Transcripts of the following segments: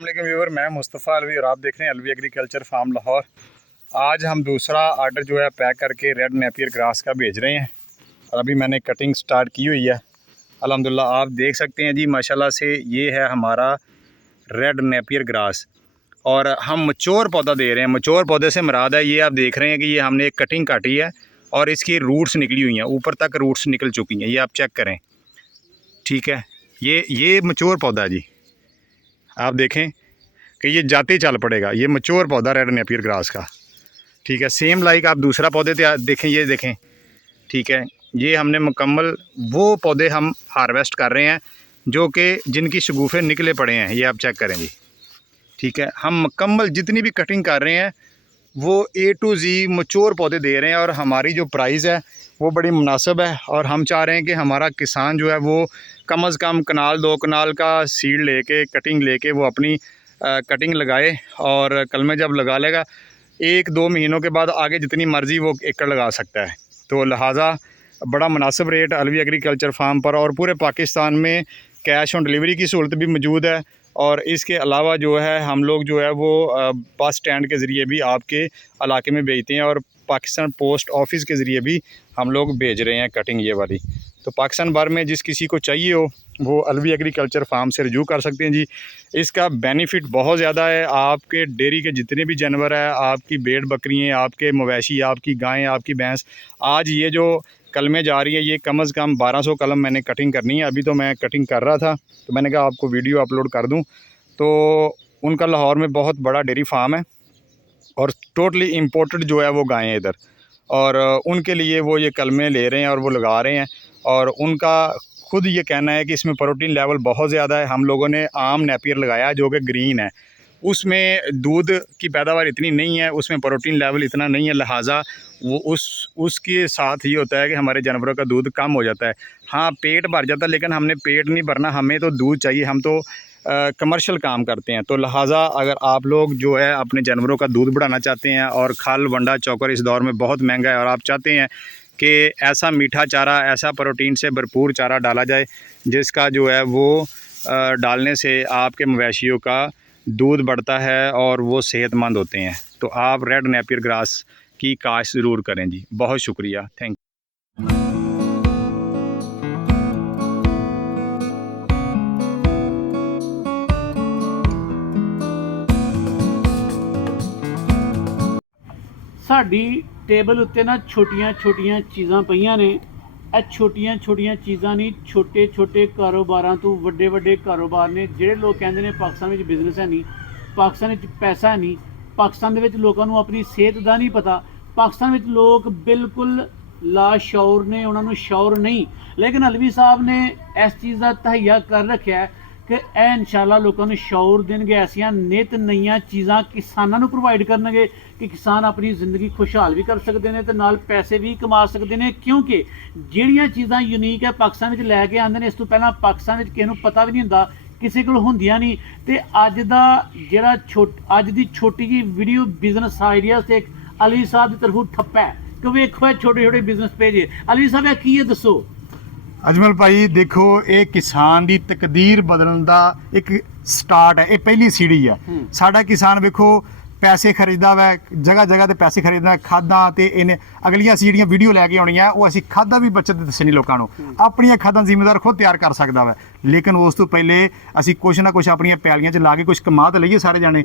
Viewer, मैं मुस्तफ़ा अलवी और आप देख रहे हैं अलवी एग्रीकल्चर फार्म लाहौर। आज हम दूसरा आर्डर जो है पैक करके रेड नेपियर ग्रास का भेज रहे हैं और अभी मैंने कटिंग स्टार्ट की हुई है। अल्हम्दुलिल्लाह आप देख सकते हैं जी, माशाल्लाह से ये है हमारा रेड नेपियर ग्रास और हम मच्योर पौधा दे रहे हैं। मच्योर पौधे से मुराद है ये आप देख रहे हैं कि ये हमने एक कटिंग काटी है और इसकी रूट्स निकली हुई हैं, ऊपर तक रूट्स निकल चुकी हैं। ये आप चेक करें, ठीक है। ये मच्योर पौधा है जी, आप देखें कि ये जाते ही चल पड़ेगा। ये मच्योर पौधा रेड नेपियर ग्रास का, ठीक है। सेम लाइक आप दूसरा पौधे देखें, ये देखें, ठीक है। ये हमने मुकम्मल वो पौधे हम हार्वेस्ट कर रहे हैं जो कि जिनकी शगुफ़े निकले पड़े हैं। ये आप चेक करें जी, ठीक है। हम मुकम्मल जितनी भी कटिंग कर रहे हैं वो A to Z मच्योर पौधे दे रहे हैं और हमारी जो प्राइस है वो बड़ी मुनासिब है। और हम चाह रहे हैं कि हमारा किसान जो है वो कम अज़ कम कनाल 2 कनाल का सीड लेके कटिंग लेके वो अपनी कटिंग लगाए और कलमे जब लगा लेगा 1-2 महीनों के बाद आगे जितनी मर्ज़ी वो एकड़ लगा सकता है। तो लिहाजा बड़ा मुनासिब रेट अलवी एग्रीकल्चर फार्म पर और पूरे पाकिस्तान में कैश ऑन डिलीवरी की सहूलत भी मौजूद है। और इसके अलावा जो है हम लोग जो है वो बस स्टैंड के ज़रिए भी आपके इलाके में भेजते हैं और पाकिस्तान पोस्ट ऑफिस के ज़रिए भी हम लोग भेज रहे हैं कटिंग ये वाली। तो पाकिस्तान भर में जिस किसी को चाहिए हो वो अलवी एग्रीकल्चर फार्म से रजू कर सकते हैं जी। इसका बेनिफिट बहुत ज़्यादा है। आपके डेयरी के जितने भी जानवर हैं, आपकी भेड़ बकरियाँ, आपके मवेशी, आपकी गायें, आपकी भैंस, आज ये जो कलमें जा रही है ये कम अज़ कम 1200 कलम मैंने कटिंग करनी है। अभी तो मैं कटिंग कर रहा था तो मैंने कहा आपको वीडियो अपलोड कर दूं। तो उनका लाहौर में बहुत बड़ा डेयरी फार्म है और टोटली इम्पोर्टेड जो है वो गायें इधर, और उनके लिए वो ये कलमें ले रहे हैं और वो लगा रहे हैं। और उनका खुद ये कहना है कि इसमें प्रोटीन लेवल बहुत ज़्यादा है। हम लोगों ने आम नेपियर लगाया जो कि ग्रीन है, उसमें दूध की पैदावार इतनी नहीं है, उसमें प्रोटीन लेवल इतना नहीं है, लिहाजा वो उसके साथ ये होता है कि हमारे जानवरों का दूध कम हो जाता है। हाँ, पेट भर जाता है, लेकिन हमने पेट नहीं भरना, हमें तो दूध चाहिए। हम तो कमर्शियल काम करते हैं। तो लिहाजा अगर आप लोग जो है अपने जानवरों का दूध बढ़ाना चाहते हैं और खल वंडा चोकर इस दौर में बहुत महंगा है और आप चाहते हैं कि ऐसा मीठा चारा, ऐसा प्रोटीन से भरपूर चारा डाला जाए जिसका जो है वो डालने से आपके मवेशियों का दूध बढ़ता है और वो सेहतमंद होते हैं, तो आप रेड नेपियर ग्रास की काश्त ज़रूर करें जी। बहुत शुक्रिया, थैंक यू। साडी टेबल उत्ते ना छोटियां छोटियां चीज़ां पईयां ने। ਇਹ ਛੋਟੀਆਂ ਛੋਟੀਆਂ ਚੀਜ਼ਾਂ ਨਹੀਂ, ਛੋਟੇ ਛੋਟੇ ਕਾਰੋਬਾਰਾਂ ਤੋਂ ਵੱਡੇ ਵੱਡੇ ਕਾਰੋਬਾਰ ਨੇ। ਜਿਹੜੇ ਲੋਕ ਕਹਿੰਦੇ ਨੇ ਪਾਕਿਸਤਾਨ ਵਿੱਚ ਬਿਜ਼ਨਸ ਹੈ ਨਹੀਂ, ਪਾਕਿਸਤਾਨ ਵਿੱਚ ਪੈਸਾ ਹੈ ਨਹੀਂ, ਪਾਕਿਸਤਾਨ ਦੇ ਵਿੱਚ ਲੋਕਾਂ ਨੂੰ ਆਪਣੀ ਸਿਹਤ ਦਾ ਨਹੀਂ ਪਤਾ, ਪਾਕਿਸਤਾਨ ਵਿੱਚ ਲੋਕ ਬਿਲਕੁਲ ਲਾਸ਼ੌਰ ਨੇ, ਉਹਨਾਂ ਨੂੰ ਸ਼ੌਰ ਨਹੀਂ। ਲੇਕਿਨ अलवी साहब ने इस चीज़ का तहैया कर रखा है कि ਇਹ इंशाअल्लाह लोगों को शौर देंगे, ऐसिया नित नई चीज़ां किसानों को प्रोवाइड करनगे कि किसान अपनी जिंदगी खुशहाल भी कर सकते हैं तो नाल पैसे भी कमा सकते हैं। क्योंकि ਜਿਹੜੀਆਂ चीज़ां यूनीक है पाकिस्तान में लैके आते हैं, इस तो पहला पाकिस्तान में किसी को पता भी नहीं होंदा, किसी को होंदियां नहीं। तो अज का जिहड़ा अज की छोटी जी वीडियो बिजनेस आइडियाज़ से एक अलवी साहब की तरफों ठप्पा है कि वेखो छोटे छोटे बिजनेस पेज है। अलवी साहब की है दसो। अजमल भाई देखो, ये किसान की तकदीर बदलने का एक स्टार्ट है, ये पहली सीढ़ी है। साडा किसान वेखो पैसे खरीददा वै, जगह जगह ते पैसे खरीददा, खादा ते इन्हें अगलियां सीढ़ियां वीडियो लैके आउणियां, वो असीं खादा भी बचत दसनी लोकां नूं, अपनियां खादां जिम्मेदार खुद तैयार कर सकदा वै। लेकिन उस तो पहले असीं कुछ ना कुछ अपनियां पैलियां च ला के कुछ कमा तो लईए सारे जाने।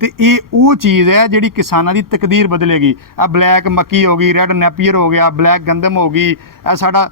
ते ये वो चीज़ है जिहड़ी किसानां दी तकदीर बदलेगी। आ ब्लैक मक्की हो गई, रेड नेपियर हो गया, ब्लैक गंदम हो गई, आ साडा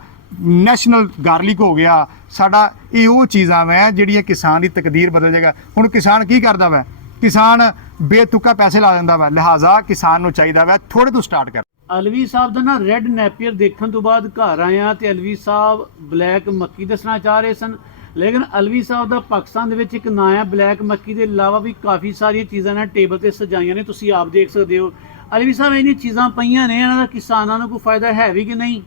नैशनल गार्लिक हो गया, साडा ये वो चीज़ां वै जिहड़ियां किसान की तकदीर बदल जाएगा। हुण किसान की करदा वै, किसान बेतुका पैसे ला दिंदा वै, लिहाजा किसान नूं चाहीदा वै थोड़े तो स्टार्ट कर। अलवी साहब का ना रेड नैपियर देखने तो बाद घर आया तो अलवी साहब ब्लैक मक्की दसना चाह रहे सन। लेकिन अलवी साहब का पाकिस्तान के एक ना है, ब्लैक मक्की के अलावा भी काफ़ी सारी चीज़ां ने टेबल पर सजाइया ने, तुसीं आप देख सकते हो। अलवी साहब इन्नी चीज़ां पईयां ने, इन्हां दा किसानां नूं कोई फायदा है भी कि नहीं?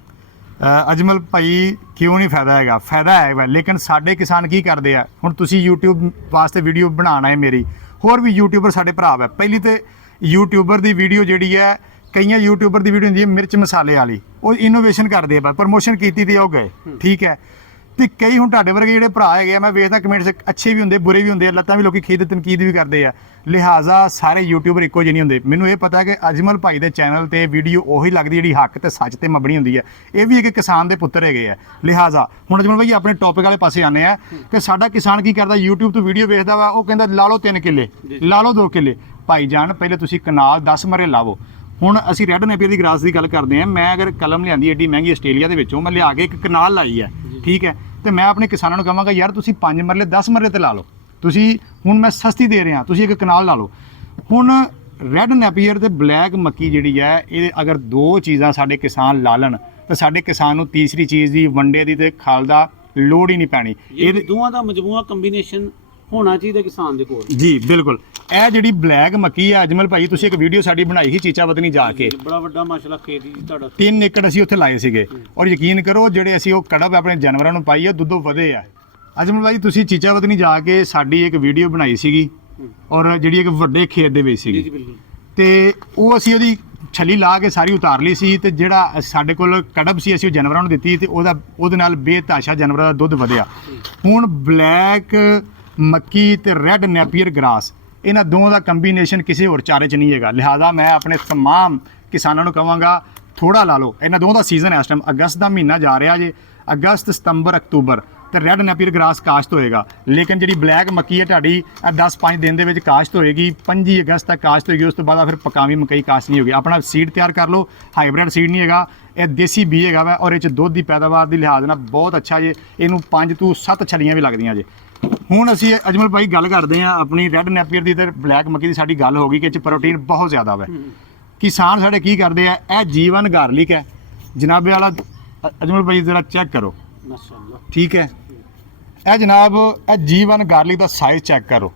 अजमल भाई क्यों नहीं फायदा है, फायदा है। लेकिन साडे किसान की करते हैं, हुण तुसीं यूट्यूब वास्ते वीडियो बनाना है मेरी, होर भी यूट्यूबर साडे भरा है। पहली तो यूट्यूबर की वीडियो जिहड़ी है, कई यूट्यूबर की वीडियो होंदी है मिर्च मसाले वाली, वो इनोवेशन करते हैं, प्रमोशन की तो गए, ठीक है। ਤੇ ਕਈ ਹੁਣ ਤੁਹਾਡੇ ਵਰਗੇ ਜਿਹੜੇ ਭਰਾ ਹੈਗੇ ਆ, ਮੈਂ ਵੇਖਦਾ ਕਮੈਂਟਸ ਅੱਛੇ ਵੀ ਹੁੰਦੇ ਬੁਰੇ ਵੀ ਹੁੰਦੇ, ਲੱਤਾਂ ਵੀ ਲੋਕੀ ਖੀਦ ਤਨਕੀਦ ਵੀ ਕਰਦੇ ਆ, ਲਿਹਾਜ਼ਾ ਸਾਰੇ ਯੂਟਿਊਬਰ ਇੱਕੋ ਜਿਹੇ ਨਹੀਂ ਹੁੰਦੇ। ਮੈਨੂੰ ਇਹ ਪਤਾ ਕਿ ਅਜਮਲ ਭਾਈ ਦੇ ਚੈਨਲ ਤੇ ਵੀਡੀਓ ਉਹੀ ਲੱਗਦੀ ਜਿਹੜੀ ਹੱਕ ਤੇ ਸੱਚ ਤੇ ਮੱਬਣੀ ਹੁੰਦੀ ਹੈ। ਇਹ ਵੀ ਇੱਕ ਕਿਸਾਨ ਦੇ ਪੁੱਤਰ ਹੈਗੇ ਆ। ਲਿਹਾਜ਼ਾ ਹੁਣ ਅਜਮਲ ਭਾਈ ਆਪਣੇ ਟੌਪਿਕ ਵਾਲੇ ਪਾਸੇ ਆਨੇ ਆ ਕਿ ਸਾਡਾ ਕਿਸਾਨ ਕੀ ਕਰਦਾ, YouTube ਤੋਂ ਵੀਡੀਓ ਵੇਖਦਾ ਵਾ, ਉਹ ਕਹਿੰਦਾ ਲਾ ਲਓ 3 ਕਿੱਲੇ, ਲਾ ਲਓ 2 ਕਿੱਲੇ। ਭਾਈ ਜਾਨ ਪਹਿਲੇ ਤੁਸੀਂ ਕਨਾਲ 10 ਮਰਲੇ ਲਾਵੋ। ਹੁਣ ਅਸੀਂ ਰੈੱਡ ਨੇਪੀਅਰ ਦੀ ਗਰਾਸ ਦੀ ਗੱਲ ਕਰਦੇ ਹਾਂ। ਮੈਂ ਅਗਰ ਕਲਮ ਲਿਆਂਦੀ ਏਡੀ ਮਹਿੰਗੀ ਆਸਟ੍ਰੇਲੀਆ ਦੇ ਵਿੱਚੋਂ, ਮੈਂ ਲਿਆ ਕੇ ਇੱਕ ਕਨਾਲ ਲਾਈ ਹੈ, ਠੀਕ ਹੈ, ਤੇ ਮੈਂ ਆਪਣੇ ਕਿਸਾਨਾਂ ਨੂੰ ਕਹਾਂਗਾ ਯਾਰ ਤੁਸੀਂ 5 ਮਰਲੇ 10 ਮਰਲੇ ਤੇ ਲਾ ਲਓ। ਤੁਸੀਂ ਹੁਣ ਮੈਂ ਸਸਤੀ ਦੇ ਰਿਹਾ, ਤੁਸੀਂ ਇੱਕ ਕਨਾਲ ਲਾ ਲਓ। ਹੁਣ ਰੈੱਡ ਨੈਪੀਅਰ ਤੇ ਬਲੈਕ ਮੱਕੀ ਜਿਹੜੀ ਹੈ, ਇਹ ਅਗਰ 2 ਚੀਜ਼ਾਂ ਸਾਡੇ ਕਿਸਾਨ ਲਾ ਲੈਣ ਤਾਂ ਸਾਡੇ ਕਿਸਾਨ ਨੂੰ ਤੀਸਰੀ ਚੀਜ਼ ਦੀ, ਵੰਡੇ ਦੀ ਤੇ ਖਲ ਦਾ ਲੋੜ ਹੀ ਨਹੀਂ ਪੈਣੀ। ਇਹ ਦੋਵਾਂ ਦਾ ਮਜਮੂਆ ਕੰਬੀਨੇਸ਼ਨ ਹੋਣਾ ਚਾਹੀਦਾ ਕਿਸਾਨ ਦੇ ਕੋਲ। ਜੀ ਬਿਲਕੁਲ। ਇਹ ਜਿਹੜੀ ਬਲੈਕ ਮੱਕੀ ਹੈ ਅਜਮਲ ਭਾਈ, ਤੁਸੀਂ ਇੱਕ ਵੀਡੀਓ ਸਾਡੀ ਬਣਾਈ ਸੀ ਚੀਚਾ ਵਤਨੀ ਜਾ ਕੇ, ਬੜਾ ਵੱਡਾ ਮਾਸ਼ਾਅੱਲਾ ਖੇਤ ਜੀ ਤੁਹਾਡਾ। 3 ਏਕੜ ਅਸੀਂ ਉੱਥੇ ਲਾਏ ਸੀਗੇ, ਔਰ ਯਕੀਨ ਕਰੋ ਜਿਹੜੇ ਅਸੀਂ ਉਹ ਕੜਬ ਆਪਣੇ ਜਾਨਵਰਾਂ ਨੂੰ ਪਾਈ ਆ, ਦੁੱਧੋਂ ਵਧੇ ਆ। ਅਜਮਲ ਭਾਈ ਤੁਸੀਂ ਚੀਚਾ ਵਤਨੀ ਜਾ ਕੇ ਸਾਡੀ ਇੱਕ ਵੀਡੀਓ ਬਣਾਈ ਸੀਗੀ, ਔਰ ਜਿਹੜੀ ਇੱਕ ਵੱਡੇ ਖੇਤ ਦੇ ਵਿੱਚ ਸੀਗੀ, ਤੇ ਉਹ ਅਸੀਂ ਉਹਦੀ ਛੱਲੀ ਲਾ ਕੇ ਸਾਰੀ ਉਤਾਰ ਲਈ ਸੀ, ਤੇ ਜਿਹੜਾ ਸਾਡੇ ਕੋਲ ਕੜਬ ਸੀ ਅਸੀਂ ਉਹ ਜਾਨਵਰਾਂ ਨੂੰ ਦਿੱਤੀ, ਤੇ ਉਹਦੇ ਨਾਲ ਬੇਤਹਾਸ਼ਾ ਜਾਨਵਰਾਂ ਦਾ ਦੁੱਧ ਵਧਿਆ। ਹੁਣ ਬਲੈਕ ਮੱਕੀ ਤੇ ਰੈੱਡ ਨੈਪੀਅਰ ਗਰਾਸ, ਇਹਨਾਂ ਦੋਵਾਂ ਦਾ ਕੰਬੀਨੇਸ਼ਨ ਕਿਸੇ ਹੋਰ ਚਾਰੇ 'ਚ ਨਹੀਂ ਹੈਗਾ। ਲਿਹਾਜ਼ਾ ਮੈਂ ਆਪਣੇ ਤਮਾਮ ਕਿਸਾਨਾਂ ਨੂੰ ਕਹਾਂਗਾ ਥੋੜਾ ਲਾ ਲਓ। ਇਹਨਾਂ ਦੋਵਾਂ ਦਾ ਸੀਜ਼ਨ ਹੈ ਇਸ ਟਾਈਮ, ਅਗਸਤ ਦਾ ਮਹੀਨਾ ਜਾ ਰਿਹਾ ਜੇ, ਅਗਸਤ, ਸਤੰਬਰ, ਅਕਤੂਬਰ ਤੇ ਰੈੱਡ ਨੈਪੀਅਰ ਗਰਾਸ ਕਾਸ਼ਤ ਹੋਏਗਾ। ਲੇਕਿਨ ਜਿਹੜੀ ਬਲੈਕ ਮੱਕੀ ਹੈ ਤੁਹਾਡੀ 10-5 ਦਿਨ ਦੇ ਵਿੱਚ ਕਾਸ਼ਤ ਹੋਏਗੀ, 25 ਅਗਸਤ ਤੱਕ ਕਾਸ਼ਤ ਹੋਏਗੀ। ਉਸ ਤੋਂ ਬਾਅਦ ਫਿਰ ਪਕਾਵੀ ਮਕਈ ਕਾਸ਼ਤ ਨਹੀਂ ਹੋਗੀ। ਆਪਣਾ ਸੀਡ ਤਿਆਰ ਕਰ ਲਓ, ਹਾਈਬ੍ਰਿਡ ਸੀਡ ਨਹੀਂ ਹੈਗਾ, ਇਹ ਦੇਸੀ ਬੀ ਹੈਗਾ ਵਾ, ਔਰ ਇਹ 'ਚ ਦੁੱਧ ਦੀ ਪੈਦਾਵਾਰ ਦੀ ਲਿਹਾਜ਼ ਨਾਲ ਬਹੁਤ ਅੱਛਾ ਜੇ। ਇਹਨੂੰ 5 ਤੋਂ 7 ਛਲੀਆਂ ਵੀ ਲੱਗਦੀਆਂ ਜੇ। ਹੁਣ ਅਸੀਂ ਅਜਮਲ ਭਾਈ ਗੱਲ ਕਰਦੇ ਹਾਂ ਆਪਣੀ ਰੈੱਡ ਨੈਪੀਅਰ ਦੀ ਤੇ ਬਲੈਕ ਮੱਕੀ ਦੀ। ਸਾਡੀ ਗੱਲ ਹੋ ਗਈ ਕਿ ਇਹ 'ਚ ਪ੍ਰੋਟੀਨ ਬਹੁਤ ਜ਼ਿਆਦਾ ਵਾ। ਕਿਸਾਨ ਸਾਡੇ ਕੀ ਕਰਦੇ ਆ, ਇਹ ਜੀਵਨ ਗਾਰਲਿਕ ਹੈ ਜਨਾਬੇ ਵਾਲਾ। ਅਜਮਲ ਭਾਈ ਜ਼ਰਾ ਚੈੱਕ ਕਰੋ, ਮਾਸ਼ਾਅੱਲਾ, ਠੀਕ ਹੈ। ਇਹ ਜਨਾਬ ਇਹ ਜੀਵਨ ਗਾਰਲਿਕ ਦਾ ਸਾਈਜ਼ ਚੈੱਕ ਕਰੋ।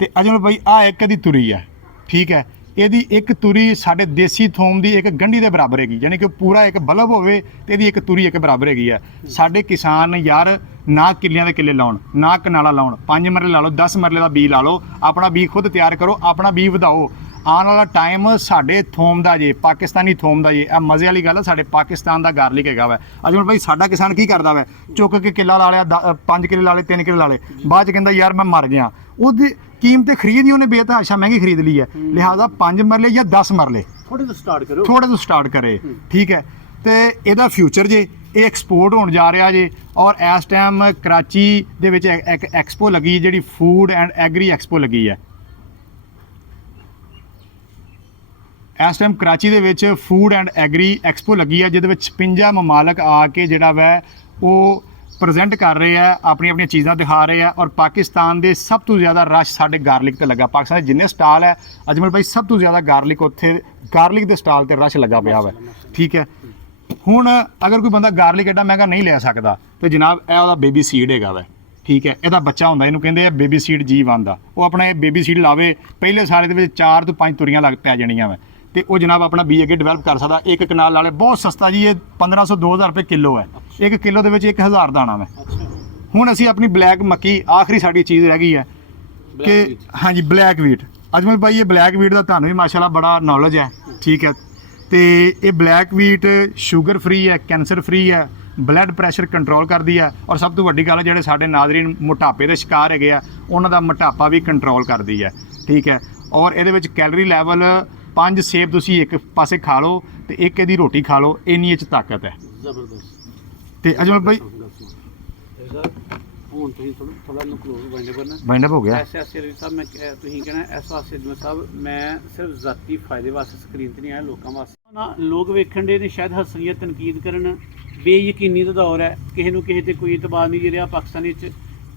ਤੇ ਅਜਮਲ ਭਾਈ ਆਹ ਇੱਕ ਦੀ ਤੁਰੀ ਹੈ, ਠੀਕ ਹੈ। ਇਹਦੀ ਇੱਕ ਤੁਰੀ ਸਾਡੇ ਦੇਸੀ ਥੋਮ ਦੀ ਇੱਕ ਗੰਢੀ ਦੇ ਬਰਾਬਰ ਹੈਗੀ, ਯਾਨੀ ਕਿ ਪੂਰਾ ਇੱਕ ਬਲਬ ਹੋਵੇ ਤੇ ਇਹਦੀ ਇੱਕ ਤੁਰੀ ਇੱਕ ਬਰਾਬਰ ਹੈਗੀ ਹੈ। ਸਾਡੇ ਕਿਸਾਨ ਯਾਰ ਨਾ ਕਿੱਲਿਆਂ ਦੇ ਕਿੱਲੇ ਲਾਉਣ, ਨਾ ਕਨਾਲਾ ਲਾਉਣ, 5 ਮਰਲੇ ਲਾ ਲਓ, 10 ਮਰਲੇ ਦਾ ਬੀ ਲਾ ਲਓ, ਆਪਣਾ ਬੀ ਖੁਦ ਤਿਆਰ ਕਰੋ, ਆਪਣਾ ਬੀ ਵਧਾਓ। ਆਉਣ ਵਾਲਾ ਟਾਈਮ ਸਾਡੇ ਥੋਮ ਦਾ ਜੇ, ਪਾਕਿਸਤਾਨੀ ਥੋਮ ਦਾ ਜੇ। ਇਹ ਮਜ਼ੇ ਵਾਲੀ ਗੱਲ ਹੈ, ਸਾਡੇ ਪਾਕਿਸਤਾਨ ਦਾ ਗਾਰਲਿਕ ਹੈਗਾ ਵਾ। ਅਜਮਲ ਭਾਈ ਸਾਡਾ ਕਿਸਾਨ ਕੀ ਕਰਦਾ ਵਾ, ਚੁੱਕ ਕੇ ਕਿੱਲਾ ਲਾ ਲਿਆ, 5 ਕਿੱਲੇ ਲਾ ਲਏ, 3 ਕਿੱਲੇ ਲਾ ਲਏ, ਬਾਅਦ 'ਚ ਕਹਿੰਦਾ ਯਾਰ ਮੈਂ ਮਰ ਗਿਆ। ਉਹਦੀ ਕੀਮਤ ਖਰੀਦ ਹੀ ਉਹਨੇ ਬੇਤਹਾਸ਼ਾ ਮਹਿੰਗੀ ਖਰੀਦ ਲਈ ਹੈ। ਲਿਹਾਜ਼ਾ 5 ਮਰਲੇ ਜਾਂ 10 ਮਰਲੇ ਥੋੜੇ ਤੋਂ ਸਟਾਰਟ ਕਰੋ, ਥੋੜੇ ਤੋਂ ਸਟਾਰਟ ਕਰੇ, ਠੀਕ ਹੈ। ਤੇ ਇਹਦਾ ਫਿਊਚਰ ਜੇ, ਇਹ ਐਕਸਪੋਰਟ ਹੋਣ ਜਾ ਰਿਹਾ ਜੇ। ਔਰ ਇਸ ਟਾਈਮ ਕਰਾਚੀ ਦੇ ਵਿੱਚ ਇੱਕ ਐਕਸਪੋ ਲੱਗੀ, ਜਿਹੜੀ ਫੂਡ ਐਂਡ ਐਗਰੀ ਐਕਸਪੋ ਲੱਗੀ ਹੈ। ਇਸ ਟਾਈਮ ਕਰਾਚੀ ਦੇ ਵਿੱਚ ਫੂਡ ਐਂਡ ਐਗਰੀ ਐਕਸਪੋ ਲੱਗੀ ਹੈ, ਜਿਹਦੇ ਵਿੱਚ 56 ਮਮਾਲਕ ਆ ਕੇ ਜਿਹੜਾ ਵਾ ਉਹ ਪ੍ਰੈਜ਼ੈਂਟ ਕਰ ਰਹੇ ਆ, ਆਪਣੀਆਂ ਚੀਜ਼ਾਂ ਦਿਖਾ ਰਹੇ ਆ। ਔਰ ਪਾਕਿਸਤਾਨ ਦੇ ਸਭ ਤੋਂ ਜ਼ਿਆਦਾ ਰਸ਼ ਸਾਡੇ ਗਾਰਲਿਕ ਤੇ ਲੱਗਾ। ਪਾਕਿਸਤਾਨ ਦੇ ਜਿੰਨੇ ਸਟਾਲ ਹੈ ਅਜਮਲ ਭਾਈ, ਸਭ ਤੋਂ ਜ਼ਿਆਦਾ ਗਾਰਲਿਕ ਉੱਥੇ ਗਾਰਲਿਕ ਦੇ ਸਟਾਲ ਤੇ ਰਸ਼ ਲੱਗਾ ਪਿਆ ਵਾ, ਠੀਕ ਹੈ। ਹੁਣ ਅਗਰ ਕੋਈ ਬੰਦਾ ਗਾਰਲਿਕ ਐਡਾ ਮਹਿੰਗਾ ਨਹੀਂ ਲੈ ਸਕਦਾ ਤੇ ਜਨਾਬ ਇਹ ਉਹਦਾ ਬੇਬੀ ਸੀਡ ਹੈਗਾ ਵਾ, ਠੀਕ ਹੈ। ਇਹਦਾ ਬੱਚਾ ਹੁੰਦਾ, ਇਹਨੂੰ ਕਹਿੰਦੇ ਆ ਬੇਬੀ ਸੀਡ ਜੀਵਨ ਦਾ। ਉਹ ਆਪਣਾ ਇਹ ਬੇਬੀ ਸੀਡ ਲਾਵੇ, ਪਹਿਲੇ ਸਾਲ ਦੇ ਵਿੱਚ 4 ਤੋਂ 5 ਤੁਰੀਆਂ ਲੱਗ ਪੈ ਜਾਣੀਆਂ ਵਾ, ਤੇ ਉਹ ਜਨਾਬ ਆਪਣਾ ਬੀ ਅੱਗੇ ਡਿਵੈਲਪ ਕਰ ਸਕਦਾ। ਇੱਕ ਕਨਾਲ ਵਾਲੇ ਬਹੁਤ ਸਸਤਾ ਜੀ, ਇਹ 1500-2000 ਰੁਪਏ ਕਿਲੋ ਹੈ। 1 ਕਿਲੋ ਦੇ ਵਿੱਚ 1000 ਦਾਣਾ ਵਾ। ਹੁਣ ਅਸੀਂ ਆਪਣੀ ਬਲੈਕ ਮੱਕੀ, ਆਖਰੀ ਸਾਡੀ ਚੀਜ਼ ਰਹਿ ਗਈ ਹੈ ਕਿ ਹਾਂਜੀ ਬਲੈਕ ਵੀਟ। ਅਜਮਲ ਭਾਈ ਇਹ ਬਲੈਕ ਵੀਟ ਦਾ ਤੁਹਾਨੂੰ ਵੀ ਮਾਸ਼ਾਅੱਲਾ ਬੜਾ ਨੌਲੇਜ ਹੈ, ਠੀਕ ਹੈ। ਤੇ ਇਹ ਬਲੈਕ ਵੀਟ ਸ਼ੂਗਰ ਫ੍ਰੀ ਹੈ, ਕੈਂਸਰ ਫ੍ਰੀ ਹੈ, ਬਲੱਡ ਪ੍ਰੈਸ਼ਰ ਕੰਟਰੋਲ ਕਰਦੀ ਹੈ। ਔਰ ਸਭ ਤੋਂ ਵੱਡੀ ਗੱਲ ਹੈ, ਜਿਹੜੇ ਸਾਡੇ ਨਾਜ਼ਰੀਨ ਮੋਟਾਪੇ ਦੇ ਸ਼ਿਕਾਰ ਹੈਗੇ ਆ, ਉਹਨਾਂ ਦਾ ਮੋਟਾਪਾ ਵੀ ਕੰਟਰੋਲ ਕਰਦੀ ਹੈ, ਠੀਕ ਹੈ। ਔਰ ਇਹਦੇ ਵਿੱਚ ਕੈਲਰੀ ਲੈਵਲ 5 ਸੇਬ ਤੁਸੀਂ ਇੱਕ ਪਾਸੇ ਖਾ ਲਓ ਤੇ ਇੱਕ ਇਹਦੀ ਰੋਟੀ ਖਾ ਲਓ, ਇੰਨੀ ਇਹ 'ਚ ਤਾਕਤ ਹੈ, ਜ਼ਬਰਦਸਤ। ਤੇ ਅਜਮਲ ਭਾਈ ਹੁਣ ਤੁਸੀਂ ਥੋੜਾ ਨੂੰ ਕਲੋਜ਼ ਵਾਈਂਡ ਅਪ ਹੋ ਗਿਆ। ਐਸੇ ਸਾਹਿਬ ਮੈਂ ਤੁਸੀਂ ਕਹਿਣਾ ਇਸ ਵਾਸਤੇ ਜਿਵੇਂ ਸਾਹਿਬ ਮੈਂ ਸਿਰਫ ਜ਼ਾਤੀ ਫਾਇਦੇ ਵਾਸਤੇ ਸਕਰੀਨ ਤੇ ਨਹੀਂ ਆਇਆ, ਲੋਕਾਂ ਵਾਸਤੇ ਨਾ। ਲੋਕ ਵੇਖਣ ਦੇ ਨੇ ਸ਼ਾਇਦ ਹੱਸਣੀਆਂ, ਤਨਕੀਦ ਕਰਨ, ਬੇਯਕੀਨੀ ਦਾ ਦੌਰ ਹੈ, ਕਿਸੇ ਨੂੰ ਕਿਸੇ ਤੇ ਕੋਈ ਇਤਬਾਰ ਨਹੀਂ ਰਿਹਾ ਪਾਕਿਸਤਾਨ ਵਿੱਚ।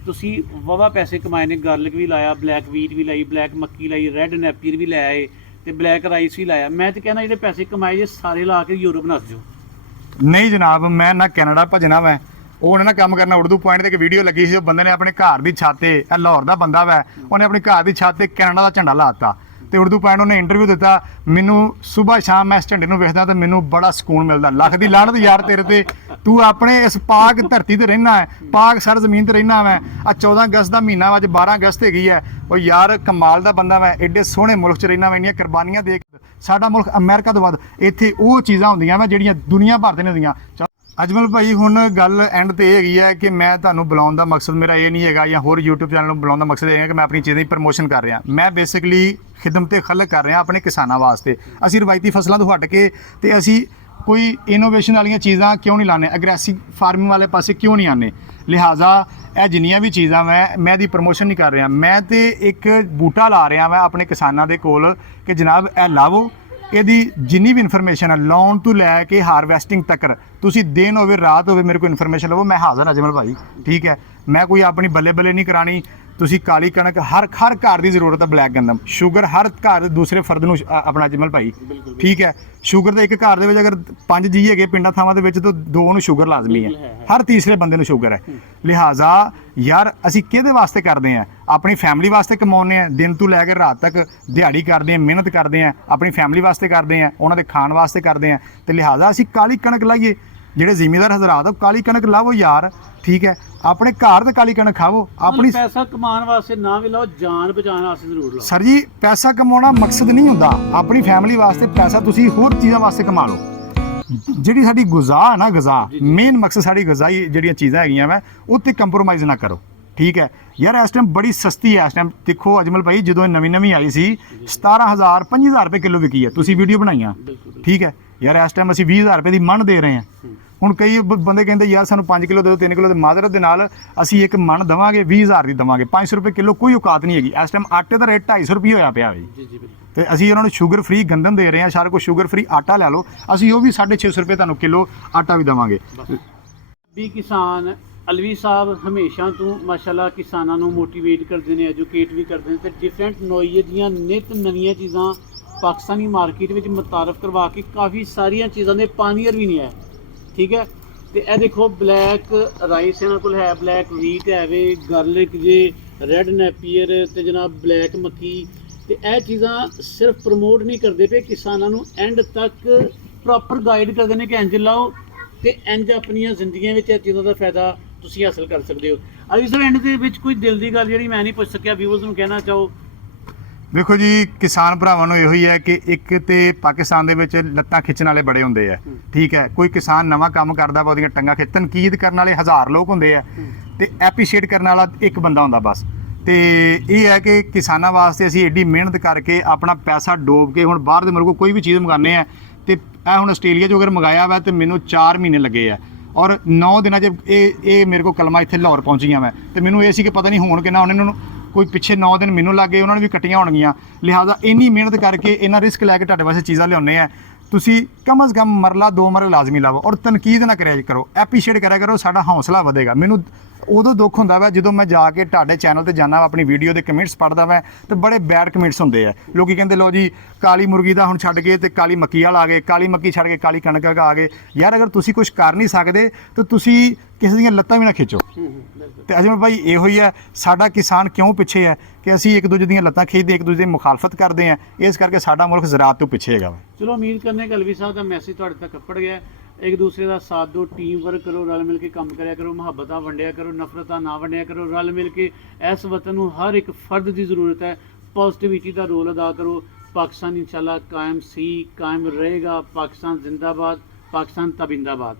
ਤੁਸੀਂ ਵਾਹਵਾ ਪੈਸੇ ਕਮਾਏ ਨੇ, ਗਾਰਲਿਕ ਵੀ ਲਾਇਆ, ਬਲੈਕ ਵੀਟ ਵੀ ਲਾਈ, ਬਲੈਕ ਮੱਕੀ ਲਾਈ, ਰੈੱਡ ਨੈਪੀਅਰ ਵੀ ਲੈ ਆਏ ਤੇ ਬਲੈਕ ਰਾਈਸ ਵੀ ਲਾਇਆ। ਮੈਂ ਤਾਂ ਕਹਿੰਦਾ ਜਿਹੜੇ ਪੈਸੇ ਕਮਾਏ ਜੇ ਸਾਰੇ ਲਾ ਕੇ ਯੂਰਪ ਨੱਸ ਜਾਓ। ਨਹੀਂ ਜਨਾਬ, ਮੈਂ ਨਾ ਕੈਨੇਡਾ ਭਜਣਾ ਮੈਂ, ਉਹਨੇ ਨਾ ਕੰਮ ਕਰਨਾ। ਉਰਦੂ ਪੁਆਇੰਟ ਤੇ ਇੱਕ ਵੀਡੀਓ ਲੱਗੀ ਸੀ, ਉਹ ਬੰਦੇ ਨੇ ਆਪਣੇ ਘਰ ਦੀ ਛੱਤ ਤੇ, ਇਹ ਲਾਹੌਰ ਦਾ ਬੰਦਾ ਵਾ, ਉਹਨੇ ਆਪਣੀ ਘਰ ਦੀ ਛੱਤ ਤੇ ਕੈਨੇਡਾ ਦਾ ਝੰਡਾ ਲਾਤਾ। ਤੇ ਉਰਦੂ ਪੁਆਇੰਟ ਉਹਨੇ ਇੰਟਰਵਿਊ ਦਿੱਤਾ। ਮੈਨੂੰ ਸਵੇਰ ਸ਼ਾਮ ਮੈਂ ਇਸ ਝੰਡੇ ਨੂੰ ਵੇਖਦਾ ਤੇ ਮੈਨੂੰ ਬੜਾ ਸਕੂਨ ਮਿਲਦਾ। ਲੱਖ ਦੀ ਲਾਹਨਤ ਯਾਰ ਤੇਰੇ ਤੇ, ਤੂੰ ਆਪਣੇ ਇਸ ਪਾਕ ਧਰਤੀ ਤੇ ਰਹਿਣਾ ਹੈ, ਪਾਕ ਸਰ ਜ਼ਮੀਨ ਤੇ ਰਹਿਣਾ ਮੈਂ। ਆ 14 ਅਗਸਤ ਦਾ ਮਹੀਨਾ ਵਾ, ਅੱਜ 12 ਅਗਸਤ ਹੈਗੀ ਹੈ। ਉਹ ਯਾਰ ਕਮਾਲ ਦਾ ਬੰਦਾ ਮੈਂ, ਐਡੇ ਸੋਹਣੇ ਮੁਲਕ 'ਚ ਰਹਿਣਾ ਮੈਂ, ਇੰਨੀਆਂ ਕੁਰਬਾਨੀਆਂ ਦੇ। ਸਾਡਾ ਮੁਲਕ ਅਮਰੀਕਾ ਤੋਂ ਵੱਧ ਇੱਥੇ ਉਹ ਚੀਜ਼ਾਂ ਹੁੰਦੀਆਂ ਵਾ ਜਿਹੜੀਆਂ ਦੁਨੀਆ ਭਰ ਦੇ ਨਹੀਂ ਹੁੰਦੀਆਂ। ਅਜਮਲ ਭਾਈ ਹੁਣ ਗੱਲ ਐਂਡ ਤੇ ਇਹ ਹੈਗੀ ਹੈ ਕਿ ਮੈਂ ਤੁਹਾਨੂੰ ਬੁਲਾਉਣ ਦਾ ਮਕਸਦ ਮੇਰਾ ਇਹ ਨਹੀਂ ਹੈਗਾ ਜਾਂ ਹੋਰ YouTube ਚੈਨਲ ਨੂੰ ਬੁਲਾਉਣ ਦਾ ਮਕਸਦ ਇਹ ਹੈ ਕਿ ਮੈਂ ਆਪਣੀ ਚੀਜ਼ਾਂ ਦੀ ਪ੍ਰਮੋਸ਼ਨ ਕਰ ਰਿਹਾ। ਮੈਂ ਬੇਸਿਕਲੀ ਖਿਦਮਤ ਖਲਕ ਕਰ ਰਿਹਾ ਆਪਣੇ ਕਿਸਾਨਾਂ ਵਾਸਤੇ। ਅਸੀਂ ਰਵਾਇਤੀ ਫਸਲਾਂ ਤੋਂ ਹਟ ਕੇ ਤੇ ਅਸੀਂ ਕੋਈ ਇਨੋਵੇਸ਼ਨ ਵਾਲੀਆਂ ਚੀਜ਼ਾਂ ਕਿਉਂ ਨਹੀਂ ਲਾਣੇ, ਅਗਰੈਸਿਵ ਫਾਰਮਿੰਗ ਵਾਲੇ ਪਾਸੇ ਕਿਉਂ ਨਹੀਂ ਆਨੇ। ਲਿਹਾਜ਼ਾ ਇਹ ਜਿੰਨੀਆਂ ਵੀ ਚੀਜ਼ਾਂ ਮੈਂ ਦੀ ਪ੍ਰਮੋਸ਼ਨ ਨਹੀਂ ਕਰ ਰਿਹਾ। ਮੈਂ ਤੇ ਇੱਕ ਬੂਟਾ ਲਾ ਰਿਹਾ ਮੈਂ ਆਪਣੇ ਕਿਸਾਨਾਂ ਦੇ ਕੋਲ ਕਿ ਜਨਾਬ ਇਹ ਲਾਵੋ। ਇਹਦੀ ਜਿੰਨੀ ਵੀ ਇਨਫੋਰਮੇਸ਼ਨ ਹੈ ਲਾਉਣ ਤੋਂ ਲੈ ਕੇ ਹਾਰਵੈਸਟਿੰਗ ਤੱਕ, ਤੁਸੀਂ ਦਿਨ ਹੋਵੇ ਰਾਤ ਹੋਵੇ ਮੇਰੇ ਕੋਲ ਇਨਫੋਰਮੇਸ਼ਨ ਲਵੋ, ਮੈਂ ਹਾਜ਼ਰ ਅਜਮਲ ਭਾਈ। ਠੀਕ ਹੈ, ਮੈਂ ਕੋਈ ਆਪਣੀ ਬੱਲੇ ਬੱਲੇ ਨਹੀਂ ਕਰਾਣੀ। ਤੁਸੀਂ ਕਾਲੀ ਕਣਕ ਹਰ ਘਰ ਦੀ ਜ਼ਰੂਰਤ ਹੈ, ਬਲੈਕ ਗੰਦਮ, ਸ਼ੂਗਰ ਹਰ ਘਰ ਦੂਸਰੇ ਫਰਦ ਨੂੰ ਆਪਣਾ ਅਜਮਲ ਭਾਈ। ਠੀਕ ਹੈ, ਸ਼ੂਗਰ ਦੇ ਇੱਕ ਘਰ ਦੇ ਵਿੱਚ ਅਗਰ 5 ਜੀ ਹੈਗੇ ਪਿੰਡਾਂ ਥਾਵਾਂ ਦੇ ਵਿੱਚ ਤਾਂ 2 ਨੂੰ ਸ਼ੂਗਰ ਲਾਜ਼ਮੀ ਹੈ, ਹਰ ਤੀਸਰੇ ਬੰਦੇ ਨੂੰ ਸ਼ੂਗਰ ਹੈ। ਲਿਹਾਜ਼ਾ ਯਾਰ ਅਸੀਂ ਕਿਹਦੇ ਵਾਸਤੇ ਕਰਦੇ ਹਾਂ? ਆਪਣੀ ਫੈਮਿਲੀ ਵਾਸਤੇ ਕਮਾਉਂਦੇ ਹਾਂ, ਦਿਨ ਤੋਂ ਲੈ ਕੇ ਰਾਤ ਤੱਕ ਦਿਹਾੜੀ ਕਰਦੇ ਹਾਂ, ਮਿਹਨਤ ਕਰਦੇ ਹਾਂ, ਆਪਣੀ ਫੈਮਿਲੀ ਵਾਸਤੇ ਕਰਦੇ ਹਾਂ, ਉਹਨਾਂ ਦੇ ਖਾਣ ਵਾਸਤੇ ਕਰਦੇ ਹਾਂ। ਤੇ ਲਿਹਾਜ਼ਾ ਅਸੀਂ ਕਾਲੀ ਕਣਕ ਲਾਈਏ। ਜਿਹੜੇ ਜ਼ਿਮੀਂਦਾਰ ਹਜ਼ਰਾਤ ਉਹ ਕਾਲੀ ਕਣਕ ਲਾਵੋ ਯਾਰ। ਠੀਕ ਹੈ, ਆਪਣੇ ਘਰ ਤੇ ਕਾਲੀ ਕਣਕ ਖਾਵੋ। ਆਪਣੀ ਪੈਸਾ ਕਮਾਉਣ ਵਾਸਤੇ ਨਾ ਵੀ ਲਾਓ, ਜਾਨ ਬਚਾਉਣ ਵਾਸਤੇ ਜ਼ਰੂਰ ਲਾਓ। ਸਰ ਜੀ, ਪੈਸਾ ਕਮਾਉਣਾ ਮਕਸਦ ਨਹੀਂ ਹੁੰਦਾ। ਆਪਣੀ ਫੈਮਿਲੀ ਵਾਸਤੇ ਪੈਸਾ ਤੁਸੀਂ ਹੋਰ ਚੀਜ਼ਾਂ ਵਾਸਤੇ ਕਮਾ ਲਓ। ਜਿਹੜੀ ਸਾਡੀ ਗੁਜ਼ਾ ਹੈ ਨਾ, ਗਜ਼ਾ ਮੇਨ ਮਕਸਦ ਸਾਡੀ ਗਜ਼ਾਈ ਜਿਹੜੀਆਂ ਚੀਜ਼ਾਂ ਹੈਗੀਆਂ ਵਾ ਉੱਤੇ ਕੰਪਰੋਮਾਈਜ਼ ਨਾ ਕਰੋ। ਠੀਕ ਹੈ ਯਾਰ, ਇਸ ਟਾਈਮ ਬੜੀ ਸਸਤੀ ਹੈ। ਇਸ ਟਾਈਮ ਦੇਖੋ ਅਜਮਲ ਭਾਈ, ਜਦੋਂ ਨਵੀਂ ਆਈ ਸੀ 17,000 5,000 ਰੁਪਏ ਕਿਲੋ ਵਿਕੀ ਹੈ। ਤੁਸੀਂ ਵੀਡੀਓ ਬਣਾਈਆਂ। ਠੀਕ ਹੈ ਯਾਰ, ਇਸ ਟਾਈਮ ਅਸੀਂ 20,000 ਰੁਪਏ ਦੀ ਮਣ ਦੇ ਰਹੇ ਹਾਂ। ਹੁਣ ਕਈ ਬੰਦੇ ਕਹਿੰਦੇ ਯਾਰ ਸਾਨੂੰ 5 ਕਿਲੋ ਦੇ ਦਿਓ, 3 ਕਿਲੋ ਦੇ। ਮਾਜ਼ਰਤ ਦੇ ਨਾਲ ਅਸੀਂ ਇੱਕ ਮਣ ਦੇਵਾਂਗੇ 20,000 ਦੀ ਦੇਵਾਂਗੇ, 500 ਰੁਪਏ ਕਿਲੋ ਕੋਈ ਔਕਾਤ ਨਹੀਂ ਹੈਗੀ। ਇਸ ਟਾਈਮ ਆਟੇ ਦਾ ਰੇਟ 250 ਰੁਪਏ ਹੋਇਆ ਪਿਆ ਜੀ। ਜੀ ਬਿਲਕੁਲ। ਤੇ ਅਸੀਂ ਉਹਨਾਂ ਨੂੰ ਸ਼ੂਗਰ ਫ੍ਰੀ ਗੰਦਮ ਦੇ ਰਹੇ ਹਾਂ, ਸਾਰਾ ਕੁਝ ਸ਼ੂਗਰ ਫ੍ਰੀ ਆਟਾ ਲੈ ਲਓ। ਅਸੀਂ ਉਹ ਵੀ 650 ਰੁਪਏ ਤੁਹਾਨੂੰ ਕਿਲੋ ਆਟਾ ਵੀ ਦੇਵਾਂਗੇ। ਵੀ ਕਿਸਾਨ ਅਲਵੀ ਸਾਹਿਬ ਹਮੇਸ਼ਾ ਤੋਂ ਮਾਸ਼ਾਅੱਲਾ ਕਿਸਾਨਾਂ ਨੂੰ ਮੋਟੀਵੇਟ ਕਰਦੇ ਨੇ, ਐਜੂਕੇਟ ਵੀ ਕਰਦੇ ਨੇ ਤੇ ਡਿਫਰੈਂਟ ਨੋਇਏ ਦੀਆਂ ਨਿਤ ਨਵੀਆਂ ਚੀਜ਼ਾਂ ਪਾਕਿਸਤਾਨੀ ਮਾਰਕੀਟ ਵਿੱਚ ਮੁਤਾਰਫ ਕਰਵਾ ਕੇ ਕਾਫੀ ਸਾਰੀਆਂ ਚੀਜ਼ਾਂ ਦੇ ਪਾਨੀਅਰ ਵੀ ਨਹੀਂ ਹੈ। ਠੀਕ ਹੈ, ਤੇ ਇਹ ਦੇਖੋ ਬਲੈਕ ਰਾਈਸ ਇਹਨਾਂ ਕੋਲ ਹੈ, ਬਲੈਕ ਵੀਟ ਹੈ ਵੇ, ਗਾਰਲਿਕ ਜੇ, ਰੈੱਡ ਨੈਪੀਅਰ ਤੇ ਜਨਾਬ ਬਲੈਕ ਮੱਕੀ। ਤੇ ਇਹ ਚੀਜ਼ਾਂ ਸਿਰਫ ਪ੍ਰਮੋਟ ਨਹੀਂ ਕਰਦੇ ਪਏ, ਕਿਸਾਨਾਂ ਨੂੰ ਐਂਡ ਤੱਕ ਪ੍ਰੋਪਰ ਗਾਈਡ ਕਰਦੇ ਨੇ ਕਿ ਇੰਜ ਲਾਓ ਤੇ ਇੰਜ ਆਪਣੀਆਂ ਜ਼ਿੰਦਗੀਆਂ ਵਿੱਚ ਇਹ ਚੀਜ਼ਾਂ ਦਾ ਫਾਇਦਾ ਤੁਸੀਂ ਹਾਸਲ ਕਰ ਸਕਦੇ ਹੋ। ਅਜੀ ਸਰ ਐਂਡ ਦੇ ਵਿੱਚ ਕੋਈ ਦਿਲ ਦੀ ਗੱਲ ਜਿਹੜੀ ਮੈਂ ਨਹੀਂ ਪੁੱਛ ਸਕਿਆ, ਵਿਊਅਰਸ ਨੂੰ ਕਹਿਣਾ ਚਾਹੋ? ਦੇਖੋ ਜੀ, ਕਿਸਾਨ ਭਰਾਵਾਂ ਨੂੰ ਇਹੋ ਹੀ ਹੈ ਕਿ ਇੱਕ ਤੇ ਪਾਕਿਸਤਾਨ ਦੇ ਵਿੱਚ ਲੱਤਾਂ ਖਿੱਚਣ ਵਾਲੇ ਬੜੇ ਹੁੰਦੇ ਆ। ਠੀਕ ਹੈ, ਕੋਈ ਕਿਸਾਨ ਨਵਾਂ ਕੰਮ ਕਰਦਾ ਵਾ ਉਹਦੀਆਂ ਟੰਗਾਂ ਖਿੱਚ, ਤਨਕੀਦ ਕਰਨ ਵਾਲੇ 1000 ਲੋਕ ਹੁੰਦੇ ਆ ਤੇ ਐਪਰੀਸ਼ੀਏਟ ਕਰਨ ਵਾਲਾ ਇੱਕ ਬੰਦਾ ਹੁੰਦਾ ਬਸ। ਤੇ ਇਹ ਹੈ ਕਿ ਕਿਸਾਨਾਂ ਵਾਸਤੇ ਅਸੀਂ ਐਡੀ ਮਿਹਨਤ ਕਰਕੇ ਆਪਣਾ ਪੈਸਾ ਡੋਬ ਕੇ ਹੁਣ ਬਾਹਰ ਦੇ ਮੁਲਕੋਂ ਕੋਈ ਵੀ ਚੀਜ਼ ਮੰਗਾਉਂਦੇ ਆ। ਤੇ ਇਹ ਹੁਣ ਆਸਟ੍ਰੇਲੀਆ 'ਚੋਂ ਅਗਰ ਮੰਗਾਇਆ ਵਾ ਤੇ ਮੈਨੂੰ 4 ਮਹੀਨੇ ਲੱਗੇ ਆ ਔਰ 9 ਦਿਨਾਂ 'ਚ ਇਹ ਮੇਰੇ ਕੋਲ ਕਲਮਾਂ ਇੱਥੇ ਲਾਹੌਰ ਪਹੁੰਚੀਆਂ ਮੈਂ। ਤੇ ਮੈਨੂੰ ਇਹ ਸੀ ਕਿ ਪਤਾ ਨਹੀਂ ਹੋਣ ਕਿੰਨਾ, ਉਹਨਾਂ ਨੂੰ ਕੋਈ ਪਿੱਛੇ 9 ਦਿਨ ਮੈਨੂੰ ਲੱਗ ਗਏ, ਉਹਨਾਂ ਨੂੰ ਵੀ ਕੱਟੀਆਂ ਹੋਣਗੀਆਂ। ਲਿਹਾਜ਼ਾ ਇੰਨੀ ਮਿਹਨਤ ਕਰਕੇ ਇੰਨਾ ਰਿਸਕ ਲੈ ਕੇ ਤੁਹਾਡੇ ਵਾਸਤੇ ਚੀਜ਼ਾਂ ਲਿਆਉਂਦੇ ਆ। ਤੁਸੀਂ ਕਮ ਅਜ਼ ਕਮ ਮਰਲਾ 2 ਮਰਲੇ ਲਾਜ਼ਮੀ ਲਾਵੋ ਔਰ ਤਨਕੀਦ ਨਾ ਕਰਿਆ ਕਰੋ, ਐਪਰੀਸ਼ੀਏਟ ਕਰਿਆ ਕਰੋ। ਸਾਡਾ ਹੌਸਲਾ ਵਧੇਗਾ। ਮੈਨੂੰ ਉਦੋਂ ਦੁੱਖ ਹੁੰਦਾ ਵਾ ਜਦੋਂ ਮੈਂ ਜਾ ਕੇ ਤੁਹਾਡੇ ਚੈਨਲ ਤੇ ਜਾਣਾ, ਆਪਣੀ ਵੀਡੀਓ ਦੇ ਕਮੈਂਟਸ ਪੜ੍ਹਦਾ ਵਾ ਤੇ ਬੜੇ ਬੈਡ ਕਮੈਂਟਸ ਹੁੰਦੇ ਆ। ਲੋਕੀ ਕਹਿੰਦੇ ਲੋ ਜੀ ਕਾਲੀ ਮੁਰਗੀ ਦਾ ਹੁਣ ਛੱਡ ਕੇ ਤੇ ਕਾਲੀ ਮੱਕੀ ਵਾਲ ਆ ਗਏ, ਕਾਲੀ ਮੱਕੀ ਛੱਡ ਕੇ ਕਾਲੀ ਕਣਕ ਆ ਗਏ। ਯਾਰ ਅਗਰ ਤੁਸੀਂ ਕੁਝ ਕਰ ਨਹੀਂ ਸਕਦੇ ਤਾਂ ਤੁਸੀਂ ਕਿਸੇ ਦੀਆਂ ਲੱਤਾਂ ਵੀ ਨਾ ਖਿੱਚੋ। ਤੇ ਅਜਮਲ ਭਾਈ ਇਹੋ ਹੀ ਹੈ, ਸਾਡਾ ਕਿਸਾਨ ਕਿਉਂ ਪਿੱਛੇ ਹੈ ਕਿ ਅਸੀਂ ਇੱਕ ਦੂਜੇ ਦੀਆਂ ਲੱਤਾਂ ਖਿੱਚਦੇ, ਇੱਕ ਦੂਜੇ ਦੀ ਮੁਖਾਲਫਤ ਕਰਦੇ ਹਾਂ। ਇਸ ਕਰਕੇ ਸਾਡਾ ਮੁਲਕ ਜ਼ਰਾਅਤ ਤੋਂ ਪਿੱਛੇ ਹੈਗਾ ਵਾ। ਚਲੋ ਉਮੀਦ ਕਰਨੇ ਕਿ ਅਲਵੀ ਸਾਹਿਬ ਦਾ ਮੈਸੇਜ ਤੁਹਾਡੇ ਤੱਕ ਪੜ ਗਿਆ। ਇੱਕ ਦੂਸਰੇ ਦਾ ਸਾਥ ਦਿਓ, ਟੀਮ ਵਰਕ ਕਰੋ, ਰਲ ਮਿਲ ਕੇ ਕੰਮ ਕਰਿਆ ਕਰੋ, ਮੁਹੱਬਤਾਂ ਵੰਡਿਆ ਕਰੋ, ਨਫ਼ਰਤਾਂ ਨਾ ਵੰਡਿਆ ਕਰੋ। ਰਲ ਮਿਲ ਕੇ ਇਸ ਵਤਨ ਨੂੰ ਹਰ ਇੱਕ ਫਰਦ ਦੀ ਜ਼ਰੂਰਤ ਹੈ। ਪੋਜ਼ਿਟਿਵਿਟੀ ਦਾ ਰੋਲ ਅਦਾ ਕਰੋ। ਪਾਕਿਸਤਾਨ ਇੰਸ਼ਾਅੱਲਾ ਕਾਇਮ ਸੀ, ਕਾਇਮ ਰਹੇਗਾ। ਪਾਕਿਸਤਾਨ ਜ਼ਿੰਦਾਬਾਦ, ਪਾਕਿਸਤਾਨ ਤਬਿੰਦਾਬਾਦ।